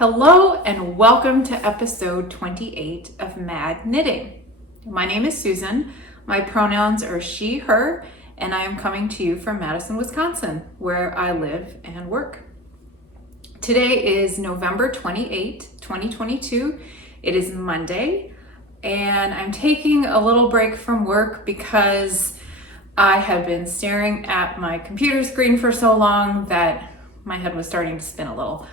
Hello and welcome to episode 28 of Mad Knitting. My name is Susan. My pronouns are she, her, and I am coming to you from Madison, Wisconsin, where I live and work. Today is November 28, 2022. It is Monday, and I'm taking a little break from work because I have been staring at my computer screen for so long that my head was starting to spin a little.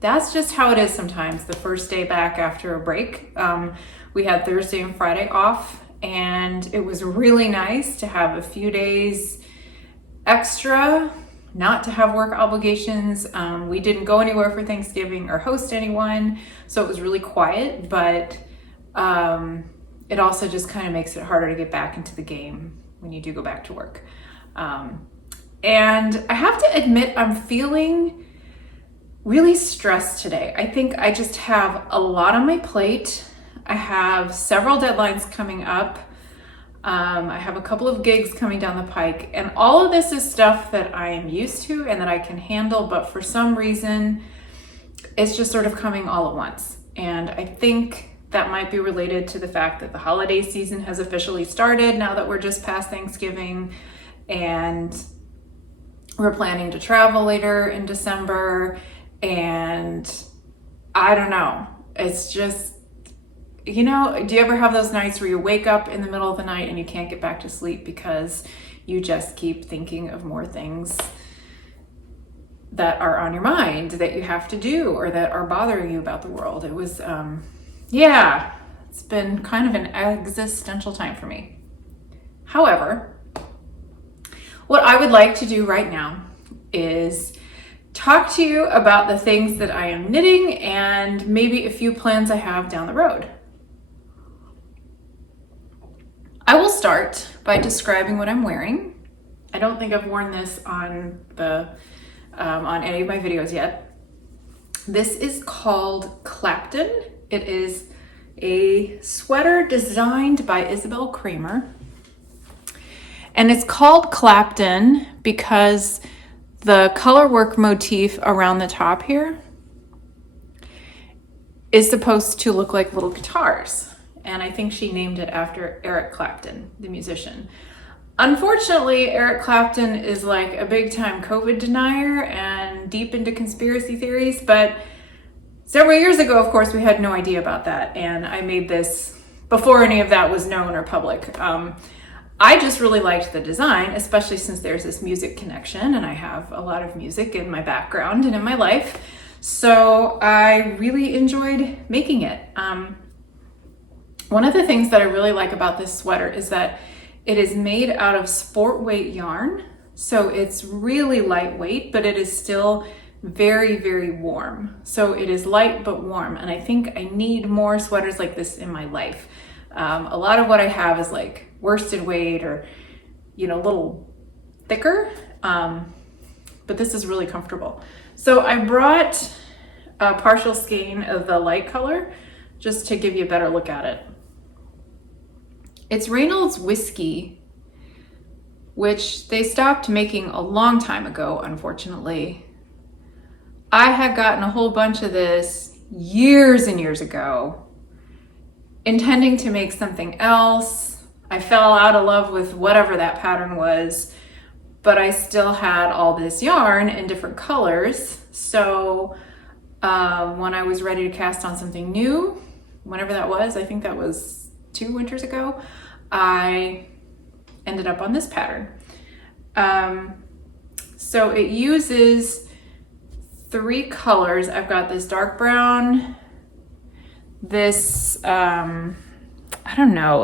That's just how it is sometimes, the first day back after a break. We had Thursday and Friday off, and it was really nice to have a few days extra, not to have work obligations. We didn't go anywhere for Thanksgiving or host anyone, so it was really quiet, but it also just kind of makes it harder to get back into the game when you do go back to work. And I have to admit, I'm feeling really stressed today. I think I just have a lot on my plate. I have several deadlines coming up. I have a couple of gigs coming down the pike, and all of this is stuff that I am used to and that I can handle, but for some reason, it's just sort of coming all at once. And I think that might be related to the fact that the holiday season has officially started now that we're just past Thanksgiving, and we're planning to travel later in December. And I don't know, it's just, do you ever have those nights where you wake up in the middle of the night and you can't get back to sleep because you just keep thinking of more things that are on your mind that you have to do or that are bothering you about the world? It was, it's been kind of an existential time for me. However, what I would like to do right now is talk to you about the things that I am knitting and maybe a few plans I have down the road. I will start by describing what I'm wearing. I don't think I've worn this on any of my videos yet. This is called Clapton. It is a sweater designed by Isabell Kraemer. And it's called Clapton because the color work motif around the top here is supposed to look like little guitars. And I think she named it after Eric Clapton, the musician. Unfortunately, Eric Clapton is like a big time COVID denier and deep into conspiracy theories, but several years ago, of course, we had no idea about that. And I made this before any of that was known or public. I just really liked the design, especially since there's this music connection and I have a lot of music in my background and in my life. So I really enjoyed making it. One of the things that I really like about this sweater is that it is made out of sport weight yarn. So it's really lightweight, but it is still very, very warm. So it is light but warm. And I think I need more sweaters like this in my life. A lot of what I have is like worsted weight or, a little thicker, but this is really comfortable. So I brought a partial skein of the light color just to give you a better look at it. It's Reynolds whiskey, which they stopped making a long time ago, unfortunately. I had gotten a whole bunch of this years and years ago, intending to make something else. I fell out of love with whatever that pattern was, but I still had all this yarn in different colors. So when I was ready to cast on something new, whenever that was, I think that was 2 winters ago, I ended up on this pattern. So it uses 3 colors. I've got this dark brown, this,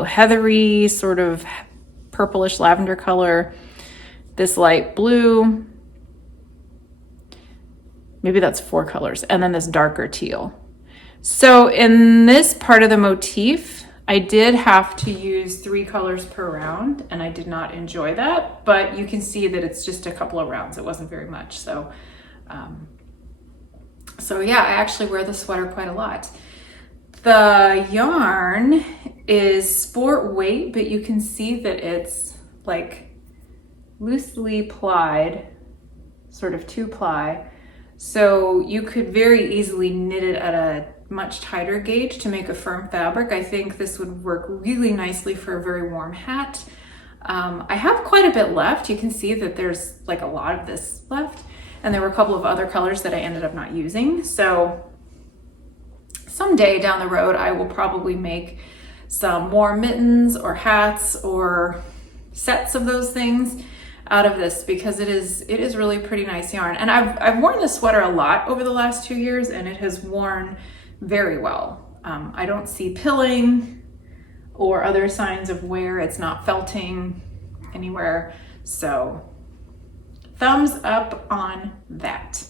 heathery sort of purplish lavender color, this light blue, maybe that's 4 colors, and then this darker teal. So in this part of the motif, I did have to use 3 colors per round, and I did not enjoy that, but you can see that it's just a couple of rounds. It wasn't very much. So yeah, I actually wear the sweater quite a lot. The yarn is sport weight, but you can see that it's like loosely plied, sort of 2-ply. So you could very easily knit it at a much tighter gauge to make a firm fabric. I think this would work really nicely for a very warm hat. I have quite a bit left. You can see that there's like a lot of this left, and there were a couple of other colors that I ended up not using. So someday down the road, I will probably make some more mittens or hats or sets of those things out of this, because it is really pretty nice yarn. And I've worn this sweater a lot over the last 2 years, and it has worn very well. I don't see pilling or other signs of wear. It's not felting anywhere. So thumbs up on that.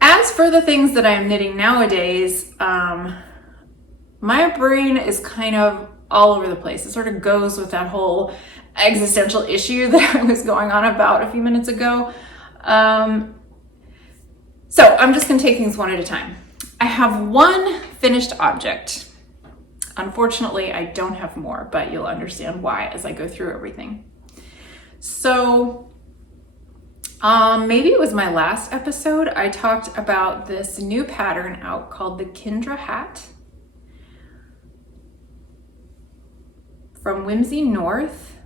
As for the things that I am knitting nowadays, my brain is kind of all over the place. It sort of goes with that whole existential issue that I was going on about a few minutes ago. So I'm just gonna take things one at a time. I have one finished object. Unfortunately, I don't have more, but you'll understand why as I go through everything. So maybe it was my last episode, I talked about this new pattern out called the Kindra hat from Whimsy North.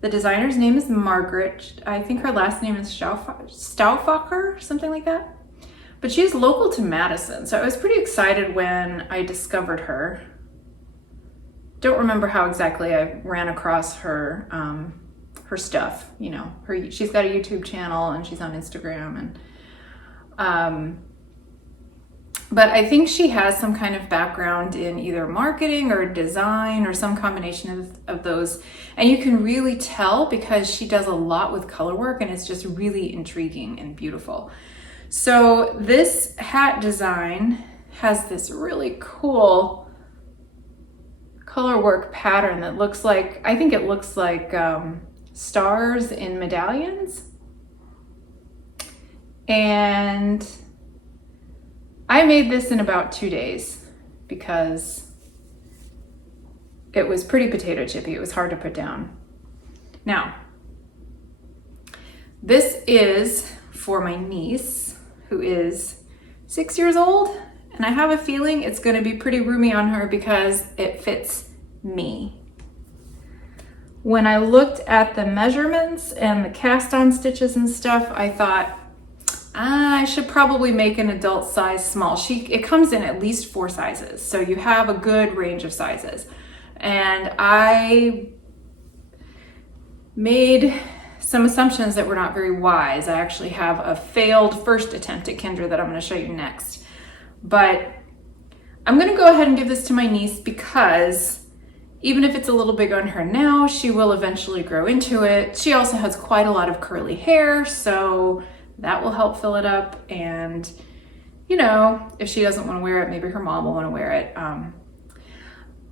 The designer's name is Margaret. I think her last name is Stauffacher, something like that. But she's local to Madison, so I was pretty excited when I discovered her. Don't remember how exactly I ran across her her stuff. You know, she's got a YouTube channel and she's on Instagram, and but I think she has some kind of background in either marketing or design or some combination of those. And you can really tell because she does a lot with color work, and it's just really intriguing and beautiful. So this hat design has this really cool color work pattern that looks like, I think it looks like stars in medallions. And I made this in about 2 days because it was pretty potato chippy. It was hard to put down. Now, this is for my niece, who is 6 years old, and I have a feeling it's going to be pretty roomy on her because it fits me. When I looked at the measurements and the cast-on stitches and stuff, I thought, I should probably make an adult size small. It comes in at least 4 sizes, so you have a good range of sizes. And I made some assumptions that were not very wise. I actually have a failed first attempt at Kindra that I'm going to show you next. But I'm going to go ahead and give this to my niece because even if it's a little big on her now, she will eventually grow into it. She also has quite a lot of curly hair, so that will help fill it up. And, you know, if she doesn't want to wear it, maybe her mom will want to wear it.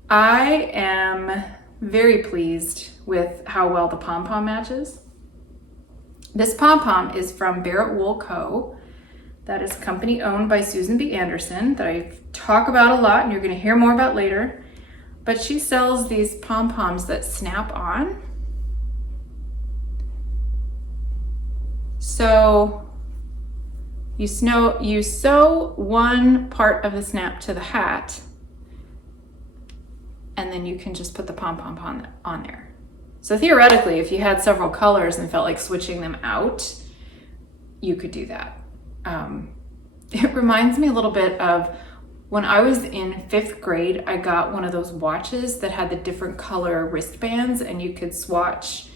I am very pleased with how well the pom-pom matches. This pom-pom is from Barrett Wool Co. That is a company owned by Susan B. Anderson that I talk about a lot and you're going to hear more about later. But she sells these pom-poms that snap on. So you sew one part of the snap to the hat, and then you can just put the pom-pom on there. So theoretically, if you had several colors and felt like switching them out, you could do that. It reminds me a little bit of when I was in 5th grade, I got one of those watches that had the different color wristbands, and you could switch,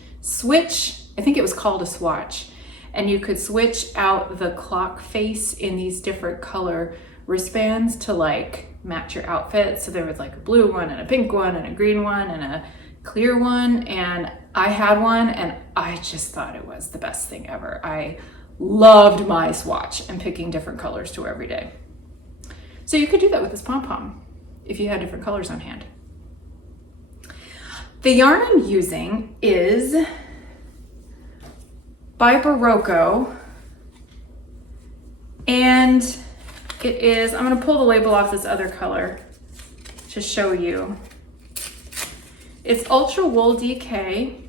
I think it was called a swatch, and you could switch out the clock face in these different color wristbands to like match your outfit. So there was like a blue one and a pink one and a green one and a clear one, and I had one and I just thought it was the best thing ever. I loved my swatch and picking different colors to wear every day. So you could do that with this pom-pom if you had different colors on hand. The yarn I'm using is by Berroco, and it is, I'm going to pull the label off this other color to show you. It's Ultra Wool DK.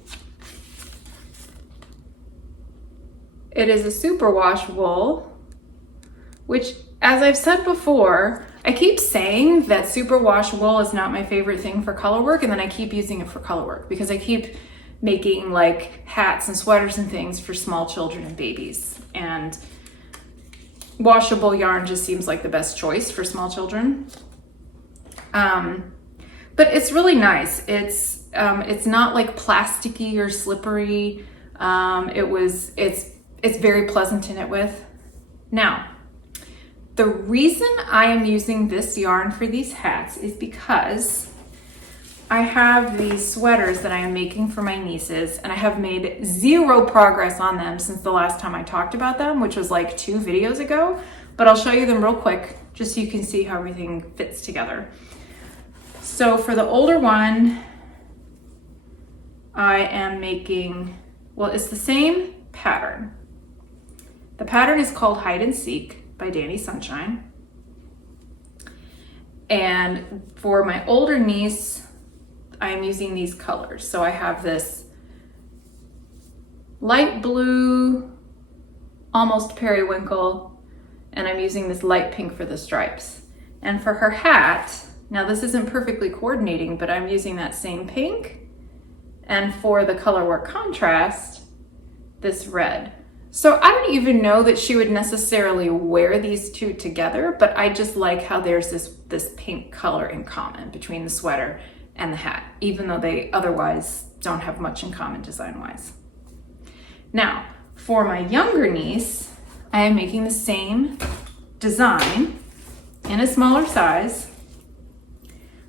It is a superwash wool, which, as I've said before, I keep saying that superwash wool is not my favorite thing for color work, and then I keep using it for color work because I keep making like hats and sweaters and things for small children and babies. And washable yarn just seems like the best choice for small children. But it's really nice. It's not like plasticky or slippery. It's very pleasant to knit with. Now, the reason I am using this yarn for these hats is because I have these sweaters that I am making for my nieces, and I have made zero progress on them since the last time I talked about them, which was like 2 videos ago, but I'll show you them real quick just so you can see how everything fits together. So for the older one, I am making, well, it's the same pattern. The pattern is called Hide and Seek by Danny Sunshine. And for my older niece, I'm using these colors. So I have this light blue, almost periwinkle, and I'm using this light pink for the stripes. And for her hat, now this isn't perfectly coordinating, but I'm using that same pink. And for the color work contrast, this red. So I don't even know that she would necessarily wear these two together, but I just like how there's this pink color in common between the sweater and the hat, even though they otherwise don't have much in common design-wise. Now, for my younger niece, I am making the same design in a smaller size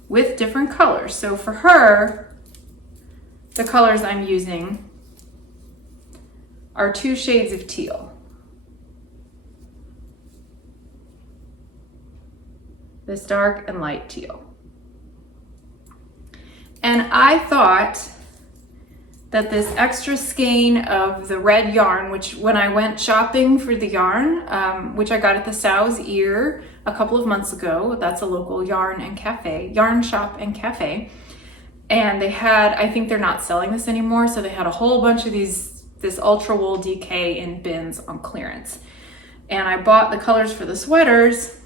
with different colors. So for her, the colors I'm using are 2 shades of teal. This dark and light teal. And I thought that this extra skein of the red yarn, which when I went shopping for the yarn, which I got at the Sow's Ear a couple of months ago, that's a local yarn shop and cafe. And they had, I think they're not selling this anymore, so they had a whole bunch of this ultra wool DK in bins on clearance. And I bought the colors for the sweaters,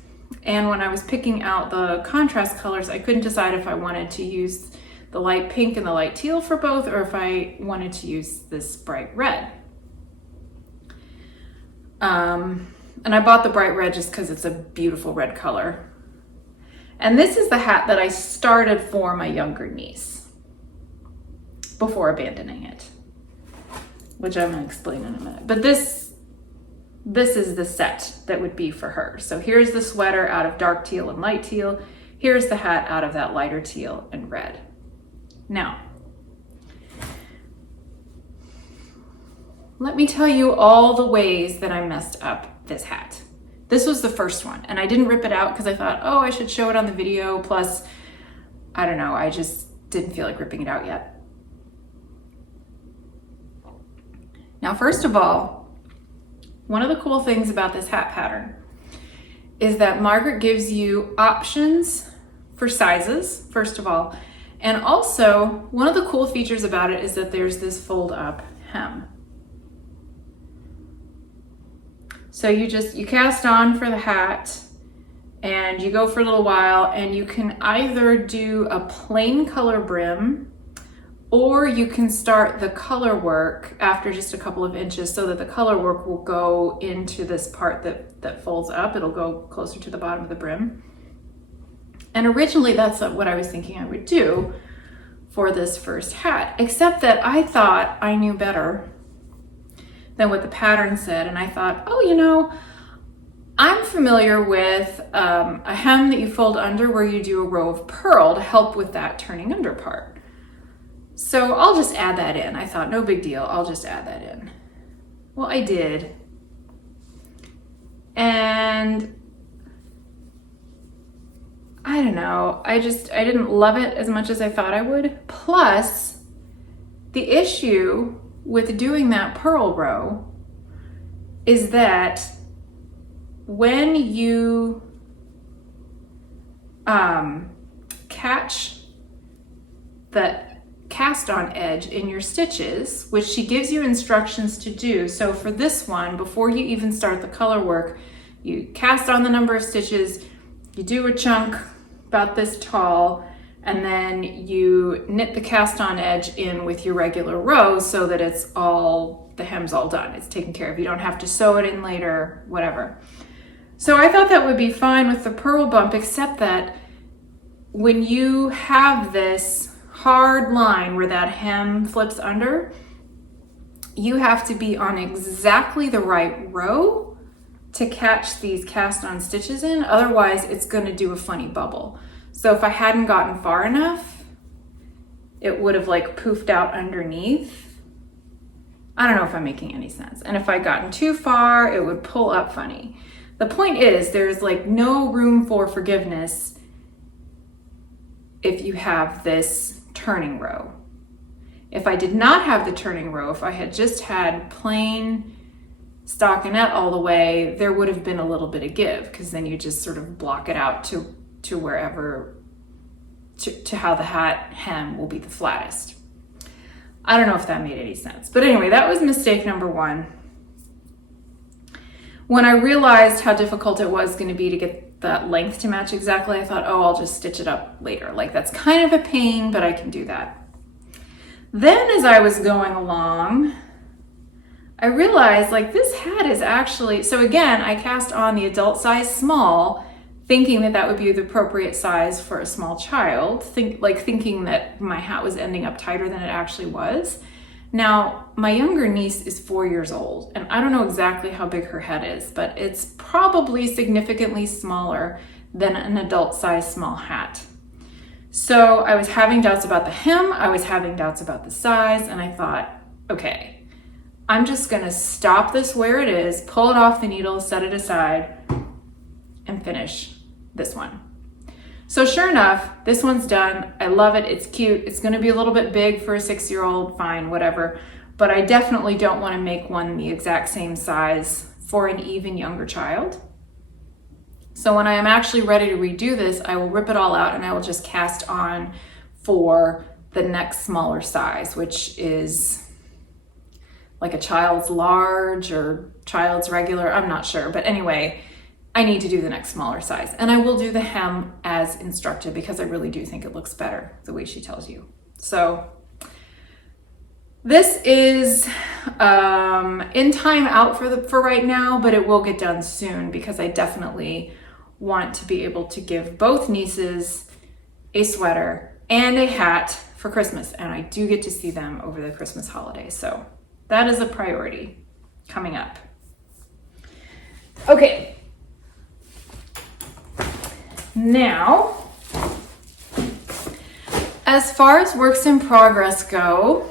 and when I was picking out the contrast colors, I couldn't decide if I wanted to use the light pink and the light teal for both, or if I wanted to use this bright red. And I bought the bright red just because it's a beautiful red color. And this is the hat that I started for my younger niece before abandoning it, which I'm gonna explain in a minute. But this is the set that would be for her. So here's the sweater out of dark teal and light teal. Here's the hat out of that lighter teal and red. Now, let me tell you all the ways that I messed up this hat. This was the first one, and I didn't rip it out because I thought, oh, I should show it on the video. Plus, I don't know, I just didn't feel like ripping it out yet. Now, first of all, one of the cool things about this hat pattern is that Margaret gives you options for sizes, first of all. And also, one of the cool features about it is that there's this fold up hem. So you cast on for the hat and you go for a little while, and you can either do a plain color brim, or you can start the color work after just a couple of inches so that the color work will go into this part that folds up. It'll go closer to the bottom of the brim. And originally that's what I was thinking I would do for this first hat, except that I thought I knew better than what the pattern said. And I thought, oh, you know, I'm familiar with a hem that you fold under where you do a row of purl to help with that turning under part. So I'll just add that in. I thought, no big deal, I'll just add that in. Well, I did. And I don't know, I didn't love it as much as I thought I would. Plus, the issue with doing that purl row is that when you catch cast on edge in your stitches, which she gives you instructions to do. So for this one, before you even start the color work, you cast on the number of stitches, you do a chunk about this tall, and then you knit the cast on edge in with your regular row so that it's all, the hem's all done. It's taken care of. You don't have to sew it in later, whatever. So I thought that would be fine with the purl bump, except that when you have this hard line where that hem flips under, you have to be on exactly the right row to catch these cast on stitches in. Otherwise, it's going to do a funny bubble. So if I hadn't gotten far enough, it would have like poofed out underneath. I don't know if I'm making any sense. And if I'd gotten too far, it would pull up funny. The point is, there's like no room for forgiveness if you have this turning row. If I did not have the turning row, if I had just had plain stockinette all the way, there would have been a little bit of give, because then you just sort of block it out to wherever, to how the hat hem will be the flattest. I don't know if that made any sense. But anyway, that was mistake number one. When I realized how difficult it was going to be to get that length to match exactly, I thought, oh, I'll just stitch it up later. Like, that's kind of a pain, but I can do that. Then as I was going along, I realized like this hat is actually, so again, I cast on the adult size small, thinking that that would be the appropriate size for a small child, thinking that my hat was ending up tighter than it actually was. Now, my younger niece is 4 years old, and I don't know exactly how big her head is, but it's probably significantly smaller than an adult size small hat. So I was having doubts about the hem, I was having doubts about the size, and I thought, okay, I'm just gonna stop this where it is, pull it off the needle, set it aside, and finish this one. So sure enough, this one's done. I love it, it's cute. It's gonna be a little bit big for a 6-year-old, fine, whatever. But I definitely don't wanna make one the exact same size for an even younger child. So when I am actually ready to redo this, I will rip it all out and I will just cast on for the next smaller size, which is like a child's large or child's regular, I'm not sure. But anyway, I need to do the next smaller size. And I will do the hem as instructed because I really do think it looks better the way she tells you. So this is in time out for right now, but it will get done soon because I definitely want to be able to give both nieces a sweater and a hat for Christmas. And I do get to see them over the Christmas holiday. So that is a priority coming up. Okay. Now, as far as works in progress go,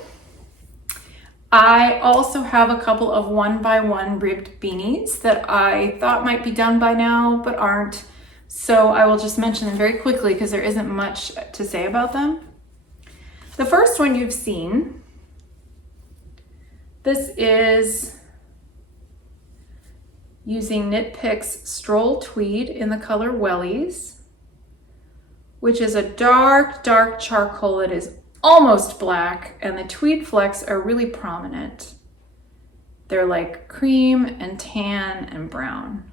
I also have a couple of 1x1 ribbed beanies that I thought might be done by now, but aren't. So I will just mention them very quickly because there isn't much to say about them. The first one you've seen. This is using Knitpicks Stroll Tweed in the color Wellies, which is a dark, dark charcoal. It is almost black, and the tweed flecks are really prominent. They're like cream and tan and brown.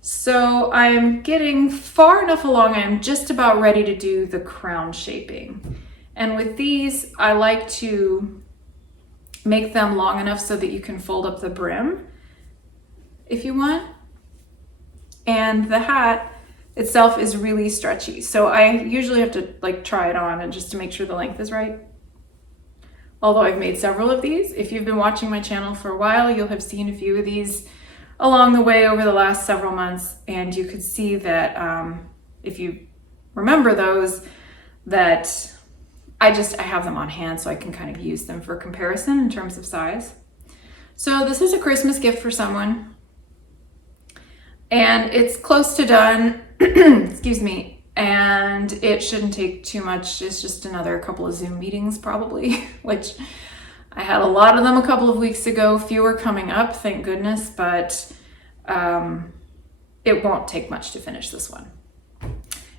So I'm getting far enough along, I'm just about ready to do the crown shaping. And with these, I like to make them long enough so that you can fold up the brim if you want. And the hat itself is really stretchy. So I usually have to like try it on and just to make sure the length is right. Although I've made several of these. If you've been watching my channel for a while, you'll have seen a few of these along the way over the last several months. And you could see that if you remember those, that I have them on hand so I can kind of use them for comparison in terms of size. So this is a Christmas gift for someone. And it's close to done, excuse me, and it shouldn't take too much. It's just another couple of Zoom meetings probably, which I had a lot of them a couple of weeks ago, fewer coming up, thank goodness, but it won't take much to finish this one.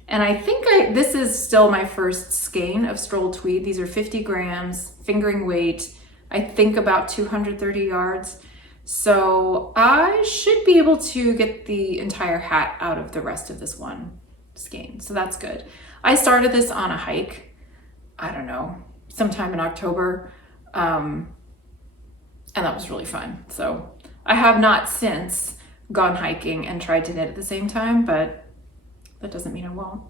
And I think this is still my first skein of Stroll Tweed. These are 50 grams, fingering weight, I think about 230 yards. So I should be able to get the entire hat out of the rest of this one skein. So that's good. I started this on a hike, I don't know, sometime in October. And that was really fun. So I have not since gone hiking and tried to knit at the same time, but that doesn't mean I won't.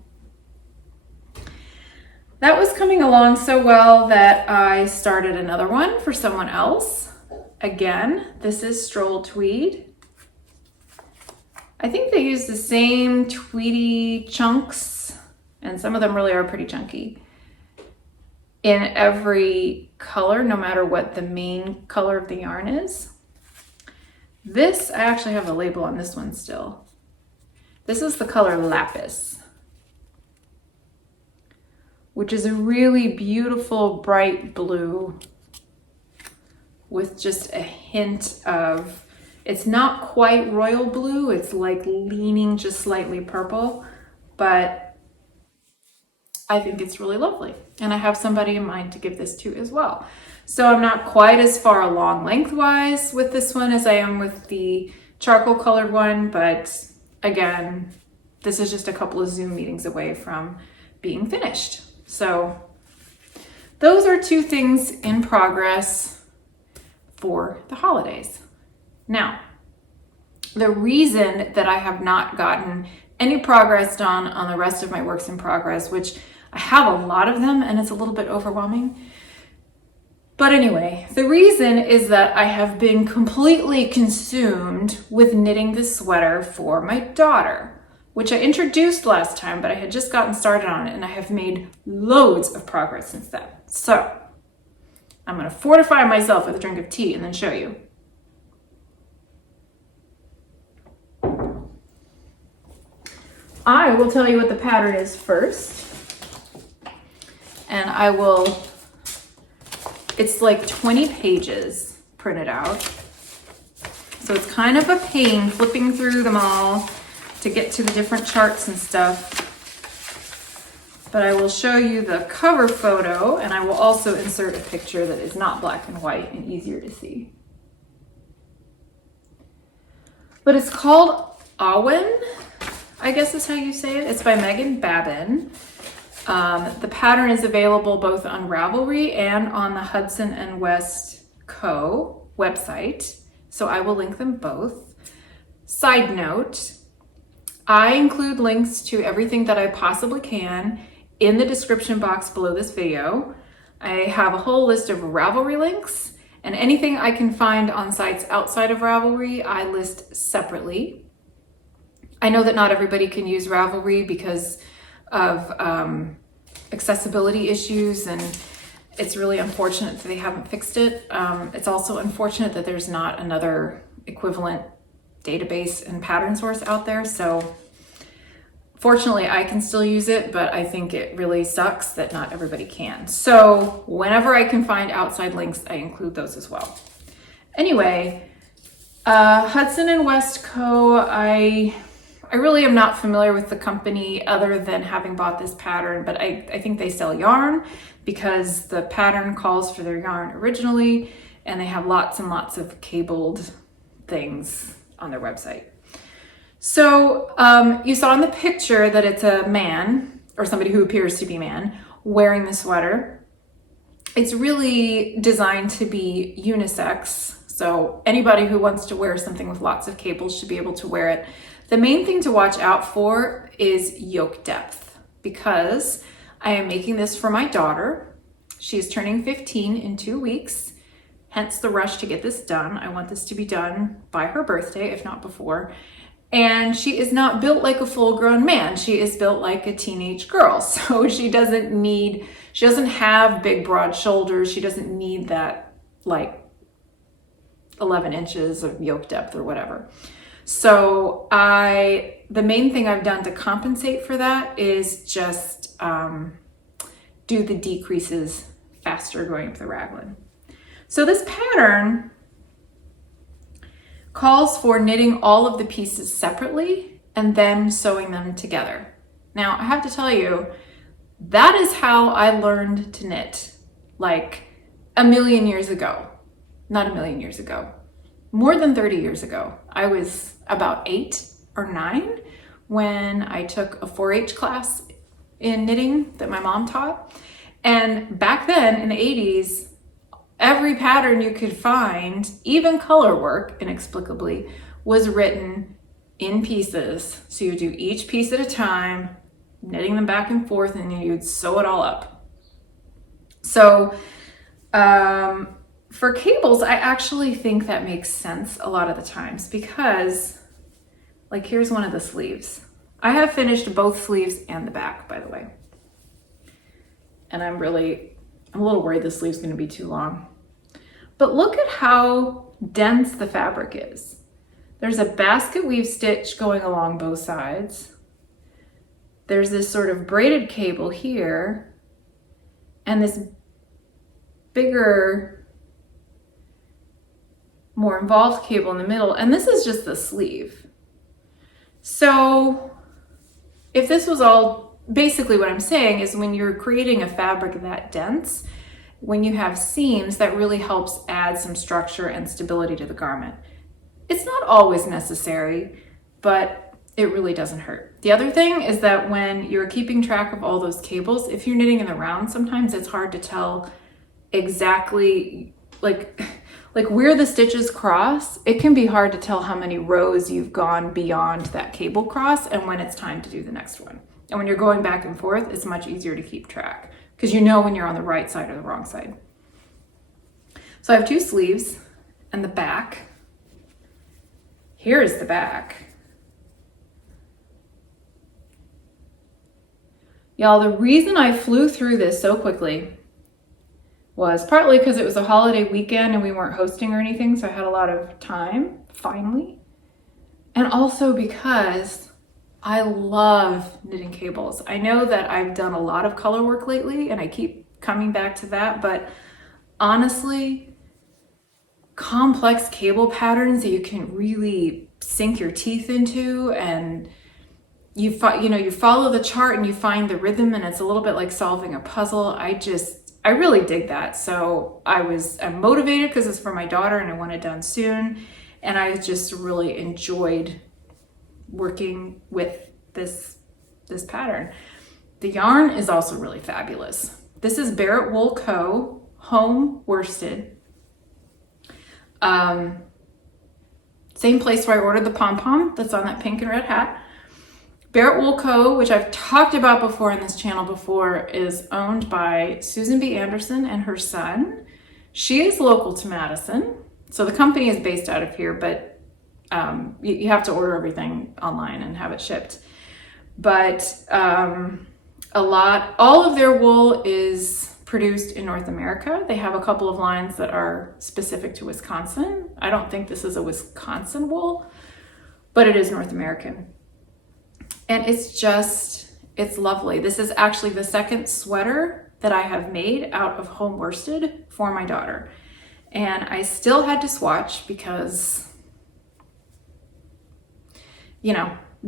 That was coming along so well that I started another one for someone else. Again, this is Stroll Tweed. I think they use the same tweedy chunks, and some of them really are pretty chunky, in every color, no matter what the main color of the yarn is. This, I actually have the label on this one still. This is the color Lapis, which is a really beautiful bright blue with just a hint of, it's not quite royal blue, it's like leaning just slightly purple, but I think it's really lovely. And I have somebody in mind to give this to as well. So I'm not quite as far along lengthwise with this one as I am with the charcoal colored one, but again, this is just a couple of Zoom meetings away from being finished. So those are two things in progress for the holidays. Now, the reason that I have not gotten any progress done on the rest of my works in progress, which I have a lot of them and it's a little bit overwhelming. But anyway, the reason is that I have been completely consumed with knitting this sweater for my daughter, which I introduced last time, but I had just gotten started on it and I have made loads of progress since then. So I'm going to fortify myself with a drink of tea and then show you. I will tell you what the pattern is first. And it's like 20 pages printed out. So it's kind of a pain flipping through them all to get to the different charts and stuff. But I will show you the cover photo, and I will also insert a picture that is not black and white and easier to see. But it's called Awen, I guess is how you say it. It's by Babin. The pattern is available both on Ravelry and on the Hudson and West Co. website, so I will link them both. Side note, I include links to everything that I possibly can in the description box below this video. I have a whole list of Ravelry links, and anything I can find on sites outside of Ravelry, I list separately. I know that not everybody can use Ravelry because of accessibility issues, and it's really unfortunate that they haven't fixed it. It's also unfortunate that there's not another equivalent database and pattern source out there. So fortunately I can still use it, but I think it really sucks that not everybody can. So whenever I can find outside links, I include those as well. Anyway, Hudson and West Co. I really am not familiar with the company other than having bought this pattern, but I think they sell yarn because the pattern calls for their yarn originally, and they have lots and lots of cabled things on their website. So you saw in the picture that it's a man, or somebody who appears to be man, wearing the sweater. It's really designed to be unisex, so anybody who wants to wear something with lots of cables should be able to wear it. The main thing to watch out for is yoke depth, because I am making this for my daughter. She's turning 15 in 2 weeks, hence the rush to get this done. I want this to be done by her birthday, if not before. And she is not built like a full-grown man. She is built like a teenage girl. So she doesn't have big, broad shoulders. She doesn't need that like 11 inches of yoke depth or whatever. So the main thing I've done to compensate for that is just do the decreases faster going up the raglan. So this pattern calls for knitting all of the pieces separately and then sewing them together. Now, I have to tell you, that is how I learned to knit, like a million years ago. Not a million years ago, more than 30 years ago. I was about 8 or 9 when I took a 4-H class in knitting that my mom taught. And back then in the 80s, every pattern you could find, even color work, inexplicably, was written in pieces. So you do each piece at a time, knitting them back and forth, and then you'd sew it all up. So for cables, I actually think that makes sense a lot of the times because, like, here's one of the sleeves. I have finished both sleeves and the back, by the way. And I'm a little worried the sleeve's gonna be too long. But look at how dense the fabric is. There's a basket weave stitch going along both sides. There's this sort of braided cable here, and this bigger, more involved cable in the middle, and this is just the sleeve. So if this was all, basically what I'm saying is when you're creating a fabric that dense, when you have seams, that really helps add some structure and stability to the garment. It's not always necessary, but it really doesn't hurt. The other thing is that when you're keeping track of all those cables, if you're knitting in the round, sometimes it's hard to tell exactly like where the stitches cross. It can be hard to tell how many rows you've gone beyond that cable cross and when it's time to do the next one. And when you're going back and forth, it's much easier to keep track because you know when you're on the right side or the wrong side. So I have 2 sleeves and the back. Here is the back. Y'all, the reason I flew through this so quickly was partly because it was a holiday weekend and we weren't hosting or anything, so I had a lot of time, finally. And also because I love knitting cables. I know that I've done a lot of color work lately and I keep coming back to that, but honestly, complex cable patterns that you can really sink your teeth into, and you follow the chart and you find the rhythm, and it's a little bit like solving a puzzle. I really dig that. So I'm motivated because it's for my daughter and I want it done soon. And I just really enjoyed working with this pattern. The yarn is also really fabulous. This is Barrett Wool Co. home worsted. Same place where I ordered the pom-pom that's on that pink and red hat. Barrett Wool Co., which I've talked about before in this channel before, is owned by Susan B. Anderson and her son. She is local to Madison. So the company is based out of here, but you have to order everything online and have it shipped. But all of their wool is produced in North America. They have a couple of lines that are specific to Wisconsin. I don't think this is a Wisconsin wool, but it is North American. And it's lovely. This is actually the second sweater that I have made out of home worsted for my daughter. And I still had to swatch because,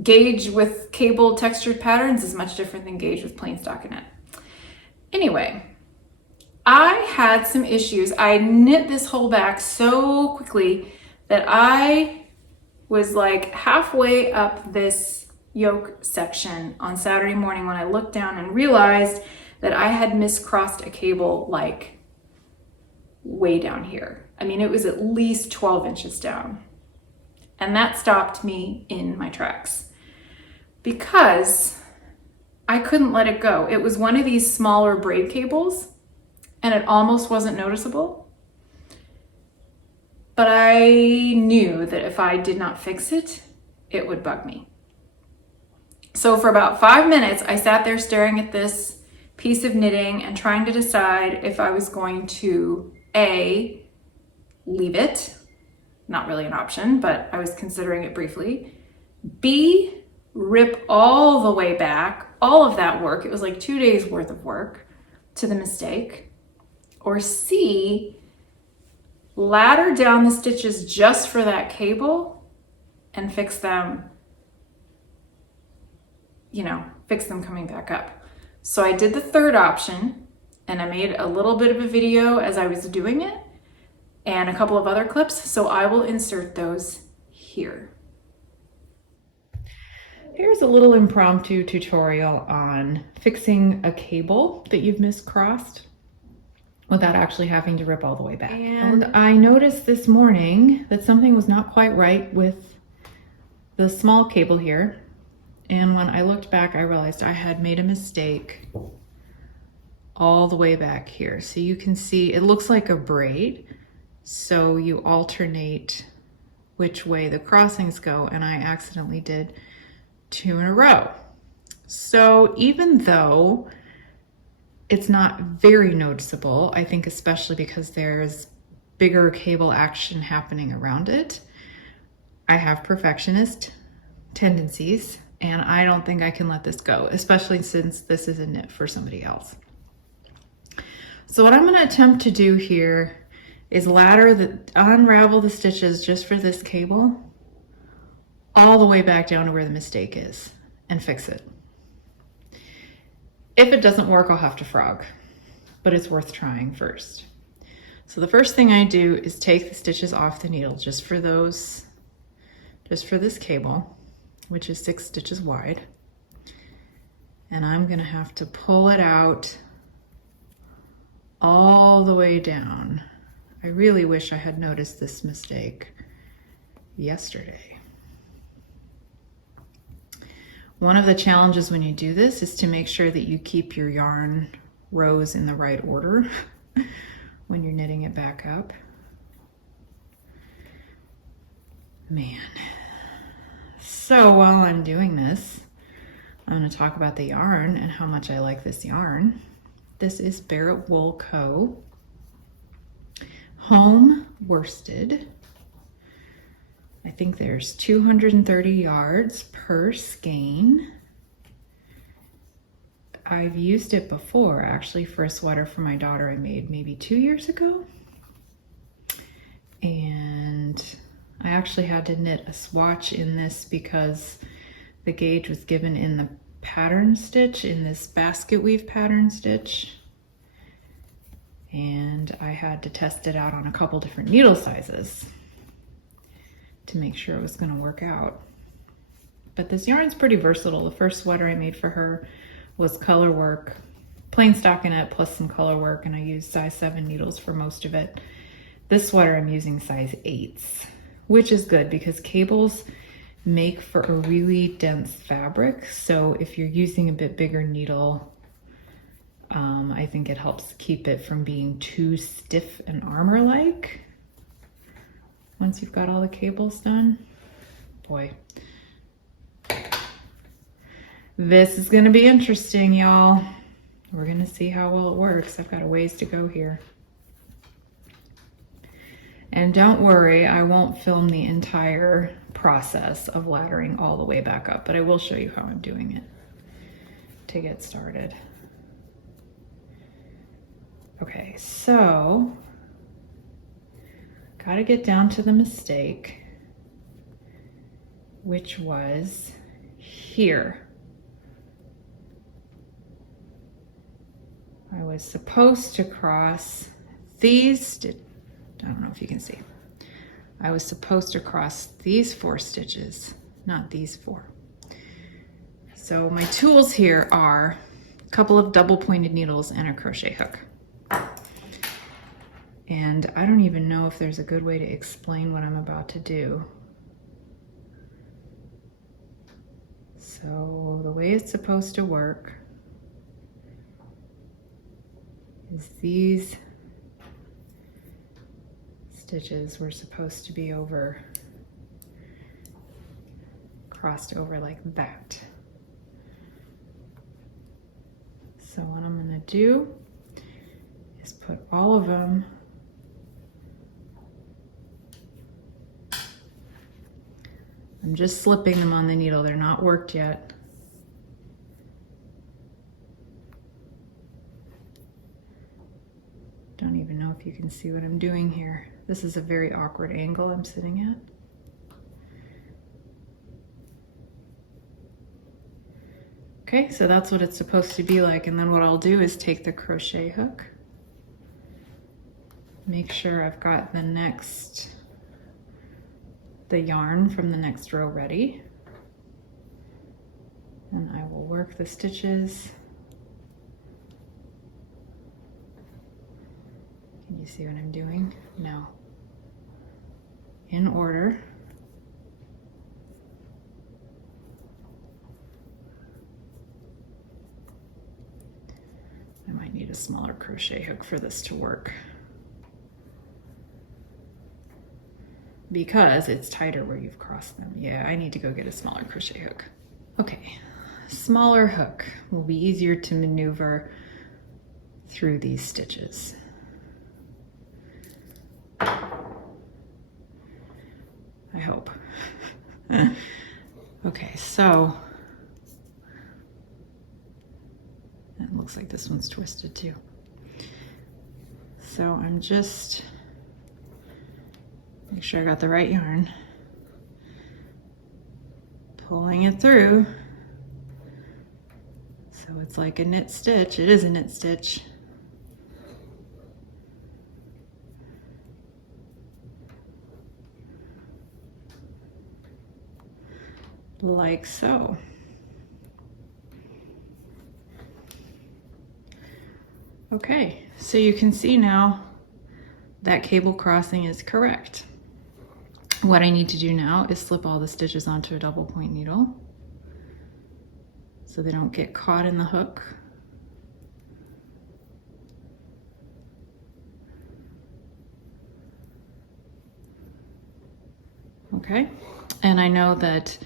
gauge with cable textured patterns is much different than gauge with plain stockinette. Anyway, I had some issues. I knit this whole back so quickly that I was like halfway up this yoke section on Saturday morning when I looked down and realized that I had miscrossed a cable like way down here. I mean, it was at least 12 inches down. And that stopped me in my tracks because I couldn't let it go. It was one of these smaller braid cables and it almost wasn't noticeable. But I knew that if I did not fix it, it would bug me. So for about 5 minutes, I sat there staring at this piece of knitting and trying to decide if I was going to A, leave it, not really an option, but I was considering it briefly. B, rip all the way back, all of that work, it was like 2 days worth of work, to the mistake. Or C, ladder down the stitches just for that cable and fix them, fix them coming back up. So I did the third option, and I made a little bit of a video as I was doing it and a couple of other clips, so I will insert those here. Here's a little impromptu tutorial on fixing a cable that you've miscrossed without actually having to rip all the way back. And I noticed this morning that something was not quite right with the small cable here. And when I looked back, I realized I had made a mistake all the way back here. So you can see it looks like a braid. So you alternate which way the crossings go, and I accidentally did 2 in a row. So even though it's not very noticeable, I think especially because there's bigger cable action happening around it, I have perfectionist tendencies, and I don't think I can let this go, especially since this is a knit for somebody else. So what I'm going to attempt to do here is unravel the stitches just for this cable all the way back down to where the mistake is and fix it. If it doesn't work, I'll have to frog, but it's worth trying first. So the first thing I do is take the stitches off the needle just for this cable, which is 6 stitches wide. And I'm gonna have to pull it out all the way down. I really wish I had noticed this mistake yesterday. One of the challenges when you do this is to make sure that you keep your yarn rows in the right order when you're knitting it back up. Man. So while I'm doing this, I'm going to talk about the yarn and how much I like this yarn. This is Barrett Wool Co. Home worsted. I think there's 230 yards per skein. I've used it before, actually, for a sweater for my daughter I made maybe 2 years ago. And I actually had to knit a swatch in this because the gauge was given in the pattern stitch, in this basket weave pattern stitch. And I had to test it out on a couple different needle sizes to make sure it was going to work out. But this yarn's pretty versatile. The first sweater I made for her was color work, plain stockinette plus some color work, and I used size 7 needles for most of it. This sweater I'm using size 8s, which is good because cables make for a really dense fabric. So if you're using a bit bigger needle, I think it helps keep it from being too stiff and armor-like. Once you've got all the cables done, boy, this is gonna be interesting, y'all. We're gonna see how well it works. I've got a ways to go here. And don't worry, I won't film the entire process of laddering all the way back up, but I will show you how I'm doing it to get started. Okay, so gotta get down to the mistake, which was here. I was supposed to cross these, I don't know if you can see. I was supposed to cross these 4 stitches, not these 4. So my tools here are a couple of double pointed needles and a crochet hook. And I don't even know if there's a good way to explain what I'm about to do. So the way it's supposed to work is these stitches were supposed to be crossed over like that. So what I'm gonna do is put all of them I'm just slipping them on the needle. They're not worked yet. Don't even know if you can see what I'm doing here. This is a very awkward angle I'm sitting at. Okay, so that's what it's supposed to be like. And then what I'll do is take the crochet hook, make sure I've got the yarn from the next row ready. And I will work the stitches. Can you see what I'm doing? No. In order. I might need a smaller crochet hook for this to work, because it's tighter where you've crossed them. Yeah, I need to go get a smaller crochet hook. Okay, smaller hook will be easier to maneuver through these stitches. I hope. Okay, so it looks like this one's twisted too. So I'm just make sure I got the right yarn, pulling it through. So it's like a knit stitch. It is a knit stitch. Like so. Okay, so you can see now that cable crossing is correct. What I need to do now is slip all the stitches onto a double point needle so they don't get caught in the hook. Okay, and I know that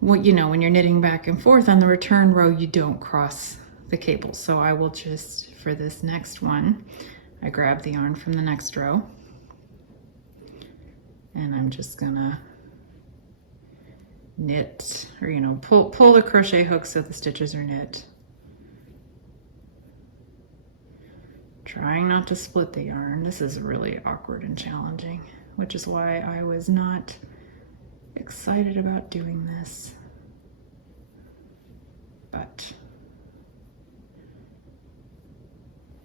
when you're knitting back and forth on the return row, you don't cross the cable. So I will just, for this next one, I grab the yarn from the next row, and I'm just gonna knit, or pull the crochet hook so the stitches are knit. Trying not to split the yarn. This is really awkward and challenging, which is why I was not excited about doing this. But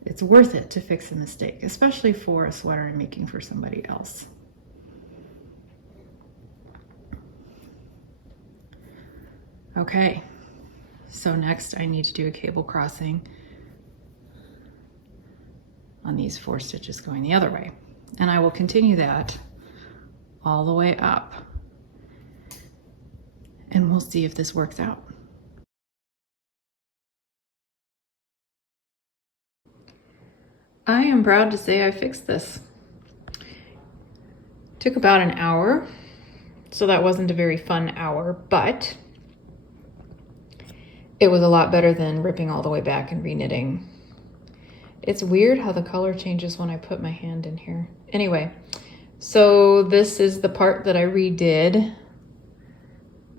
it's worth it to fix a mistake, especially for a sweater I'm making for somebody else. Okay, so next I need to do a cable crossing on these 4 stitches going the other way. And I will continue that all the way up. And we'll see if this works out. I am proud to say I fixed this. Took about an hour, so that wasn't a very fun hour, but it was a lot better than ripping all the way back and reknitting. It's weird how the color changes when I put my hand in here. Anyway, so this is the part that I redid.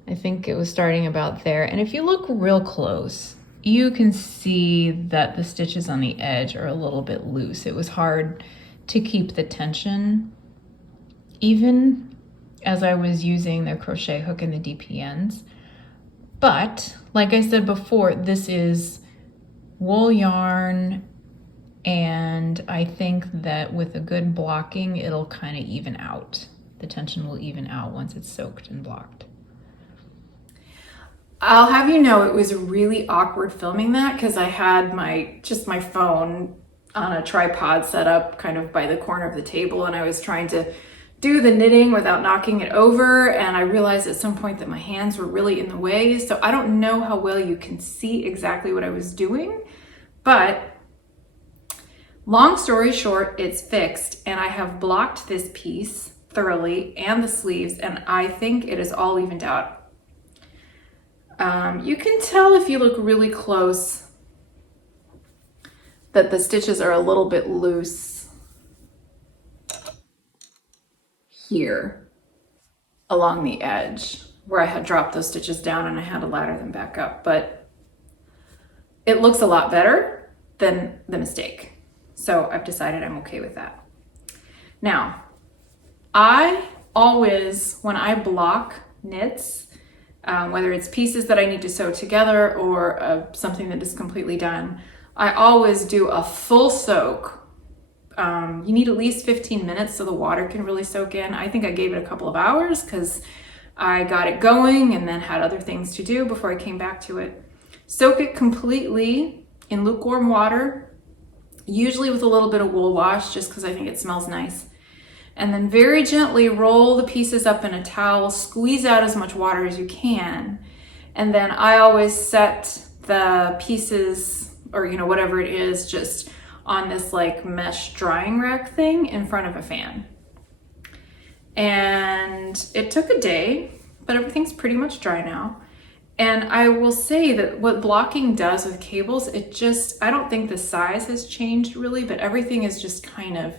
I think it was starting about there. And if you look real close, you can see that the stitches on the edge are a little bit loose. It was hard to keep the tension even as I was using the crochet hook and the DPNs. But like I said before, this is wool yarn, and I think that with a good blocking, it'll kind of even out. The tension will even out once it's soaked and blocked. I'll have you know, it was really awkward filming that because I had my phone on a tripod set up kind of by the corner of the table, and I was trying to do the knitting without knocking it over, and I realized at some point that my hands were really in the way. So I don't know how well you can see exactly what I was doing, but long story short, it's fixed, and I have blocked this piece thoroughly and the sleeves, and I think it is all evened out. You can tell if you look really close that the stitches are a little bit loose here along the edge where I had dropped those stitches down and I had to ladder them back up, but it looks a lot better than the mistake. So I've decided I'm okay with that. Now, I always, when I block knits, whether it's pieces that I need to sew together or something that is completely done. I always do a full soak. You need at least 15 minutes so the water can really soak in. I think I gave it a couple of hours because I got it going and then had other things to do before I came back to it. Soak it completely in lukewarm water, usually with a little bit of wool wash, just because I think it smells nice. And then very gently roll the pieces up in a towel, squeeze out as much water as you can. And then I always set the pieces, or whatever it is, just on this like mesh drying rack thing in front of a fan. And it took a day, but everything's pretty much dry now. And I will say that what blocking does with cables, I don't think the size has changed really, but everything is just kind of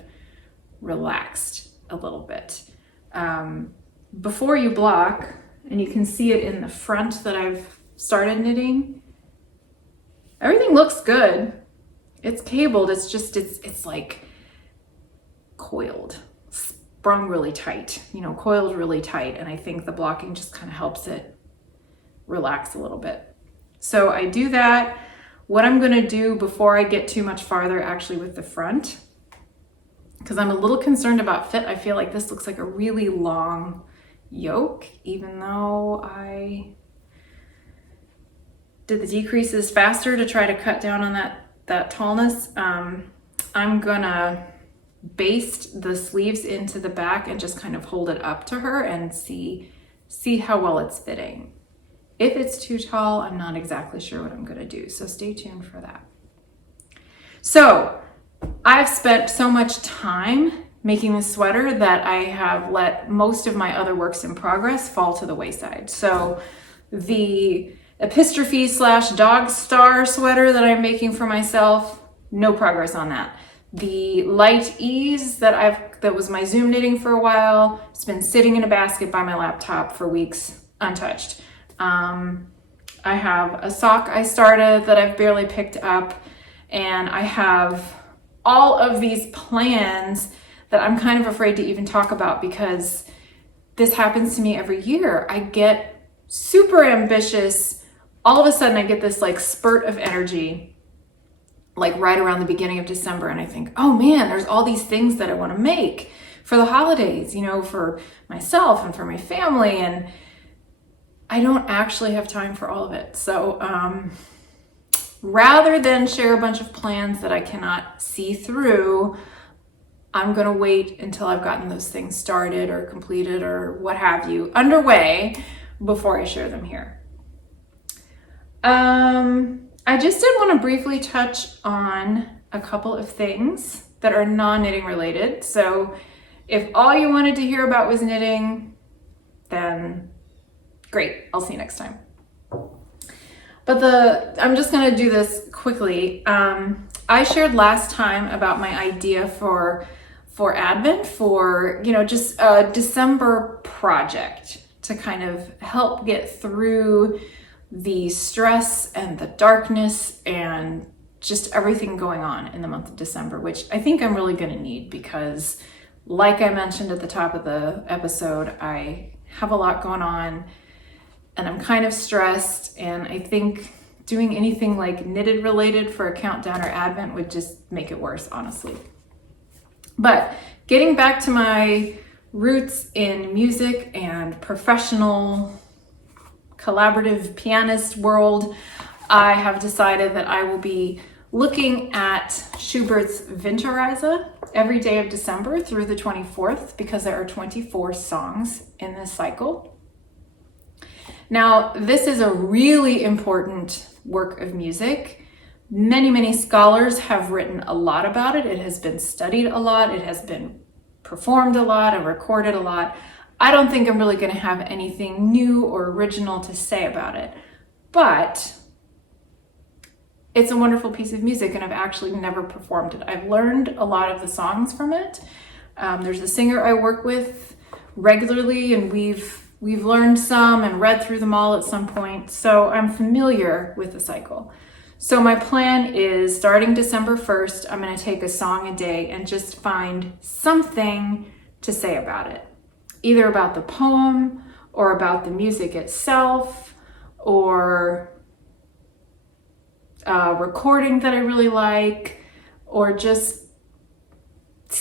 relaxed a little bit. Before you block, and you can see it in the front that I've started knitting, everything looks good. It's cabled, it's like coiled, sprung really tight, coiled really tight. And I think the blocking just kind of helps it relax a little bit. So I do that. What I'm gonna do before I get too much farther actually with the front, because I'm a little concerned about fit. I feel like this looks like a really long yoke, even though I did the decreases faster to try to cut down on that tallness. I'm gonna baste the sleeves into the back and just kind of hold it up to her and see how well it's fitting. If it's too tall, I'm not exactly sure what I'm gonna do, so stay tuned for that. So I've spent so much time making this sweater that I have let most of my other works in progress fall to the wayside. So the epistrophe / dog star sweater that I'm making for myself, no progress on that. The light ease that was my Zoom knitting for a while, it's been sitting in a basket by my laptop for weeks, untouched. I have a sock I started that I've barely picked up, and I have all of these plans that I'm kind of afraid to even talk about because this happens to me every year. I get super ambitious. All of a sudden I get this like spurt of energy, like right around the beginning of December. And I think, oh man, there's all these things that I want to make for the holidays, for myself and for my family. And I don't actually have time for all of it. So rather than share a bunch of plans that I cannot see through, I'm gonna wait until I've gotten those things started or completed or what have you, underway, before I share them here. I just did want to briefly touch on a couple of things that are non-knitting related. So if all you wanted to hear about was knitting, then great, I'll see you next time. But I'm just gonna do this quickly. I shared last time about my idea for Advent, for just a December project to kind of help get through the stress and the darkness and just everything going on in the month of December, which I think I'm really gonna need because, like I mentioned at the top of the episode, I have a lot going on and I'm kind of stressed, and I think doing anything like knitted related for a countdown or Advent would just make it worse, honestly. But getting back to my roots in music and professional collaborative pianist world, I have decided that I will be looking at Schubert's Winterreise every day of December through the 24th because there are 24 songs in this cycle. Now, this is a really important work of music. Many, many scholars have written a lot about it. It has been studied a lot. It has been performed a lot and recorded a lot. I don't think I'm really going to have anything new or original to say about it, but it's a wonderful piece of music and I've actually never performed it. I've learned a lot of the songs from it. There's a singer I work with regularly and we've learned some and read through them all at some point, so I'm familiar with the cycle. So my plan is starting December 1st, I'm going to take a song a day and just find something to say about it. Either about the poem or about the music itself, or a recording that I really like, or just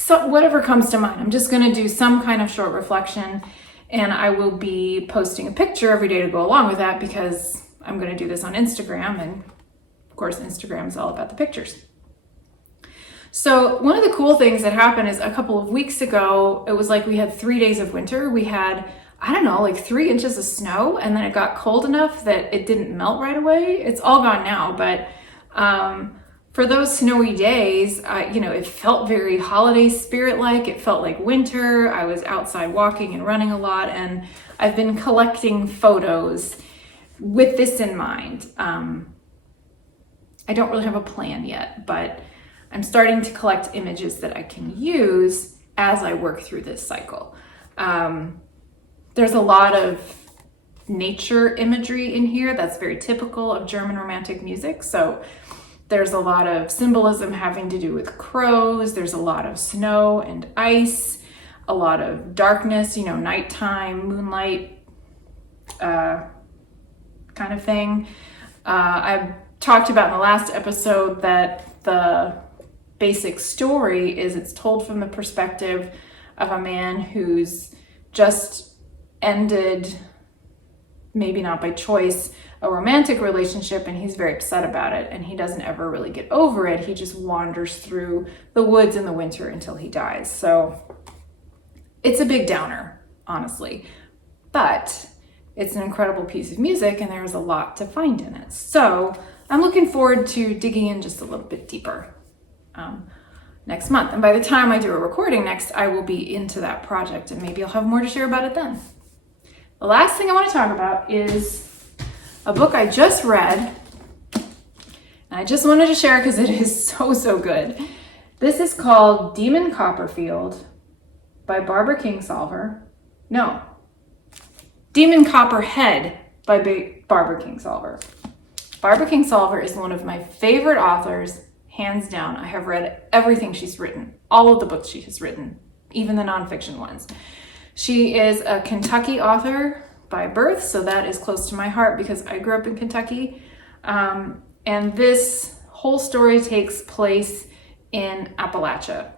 whatever comes to mind. I'm just going to do some kind of short reflection, and I will be posting a picture every day to go along with that, because I'm going to do this on Instagram, and of course Instagram is all about the pictures. So one of the cool things that happened is a couple of weeks ago, it was like we had 3 days of winter. We had, I don't know, like 3 inches of snow, and then it got cold enough that it didn't melt right away. It's all gone now, but for those snowy days, it felt very holiday spirit-like. It felt like winter. I was outside walking and running a lot, and I've been collecting photos with this in mind. I don't really have a plan yet, but I'm starting to collect images that I can use as I work through this cycle. There's a lot of nature imagery in here that's very typical of German Romantic music. So there's a lot of symbolism having to do with crows. There's a lot of snow and ice, a lot of darkness, nighttime, moonlight kind of thing. I've talked about in the last episode that the basic story is it's told from the perspective of a man who's just ended, maybe not by choice, a romantic relationship, and he's very upset about it, and he doesn't ever really get over it. He just wanders through the woods in the winter until he dies. So it's a big downer, honestly, but it's an incredible piece of music, and there's a lot to find in it. So I'm looking forward to digging in just a little bit deeper next month. And by the time I do a recording next, I will be into that project, and maybe I'll have more to share about it then. The last thing I want to talk about is a book I just read, and I just wanted to share because it is so good. This is called Demon Copperfield by Barbara Kingsolver. No, Demon Copperhead by Barbara Kingsolver. Barbara Kingsolver is one of my favorite authors, hands down. I have read everything she's written, all of the books she has written, even the nonfiction ones. She is a Kentucky author by birth, so that is close to my heart because I grew up in Kentucky. And this whole story takes place in Appalachia.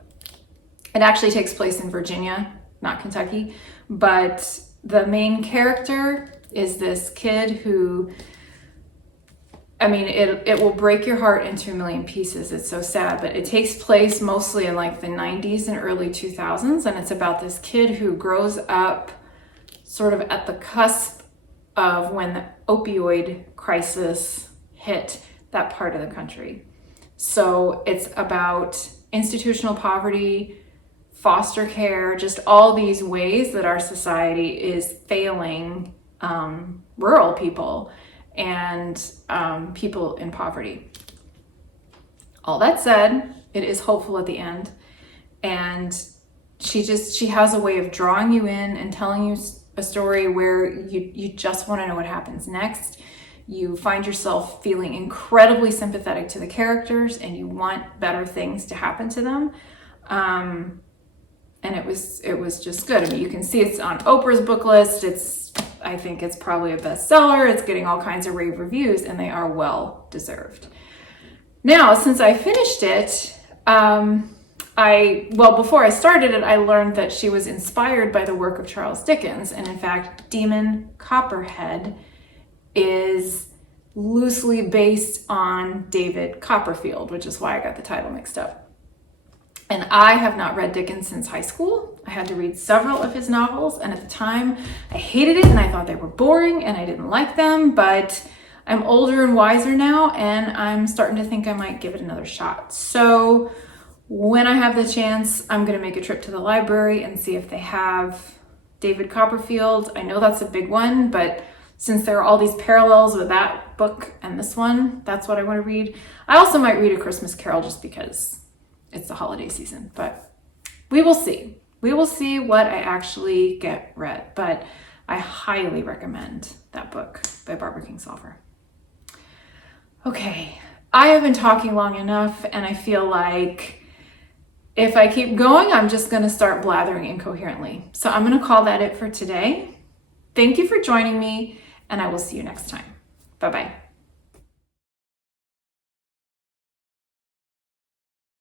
It actually takes place in Virginia, not Kentucky, but the main character is this kid who, it will break your heart into a million pieces. It's so sad, but it takes place mostly in like the 90s and early 2000s. And it's about this kid who grows up sort of at the cusp of when the opioid crisis hit that part of the country. So it's about institutional poverty, foster care, just all these ways that our society is failing rural people and people in poverty. All that said, it is hopeful at the end, and she has a way of drawing you in and telling you a story where you just want to know what happens next. You find yourself feeling incredibly sympathetic to the characters, and you want better things to happen to them. And it was just good. You can see it's on Oprah's book list. I think it's probably a bestseller. It's getting all kinds of rave reviews, and they are well deserved. Now, since I finished it, before I started it, I learned that she was inspired by the work of Charles Dickens. And in fact, Demon Copperhead is loosely based on David Copperfield, which is why I got the title mixed up. And I have not read Dickens since high school. I had to read several of his novels, and at the time I hated it and I thought they were boring and I didn't like them, but I'm older and wiser now, and I'm starting to think I might give it another shot. So when I have the chance, I'm gonna make a trip to the library and see if they have David Copperfield. I know that's a big one, but since there are all these parallels with that book and this one, that's what I want to read. I also might read A Christmas Carol just because it's the holiday season, but we will see. We will see what I actually get read, but I highly recommend that book by Barbara Kingsolver. Okay, I have been talking long enough, and I feel like if I keep going, I'm just going to start blathering incoherently. So I'm going to call that it for today. Thank you for joining me, and I will see you next time. Bye-bye.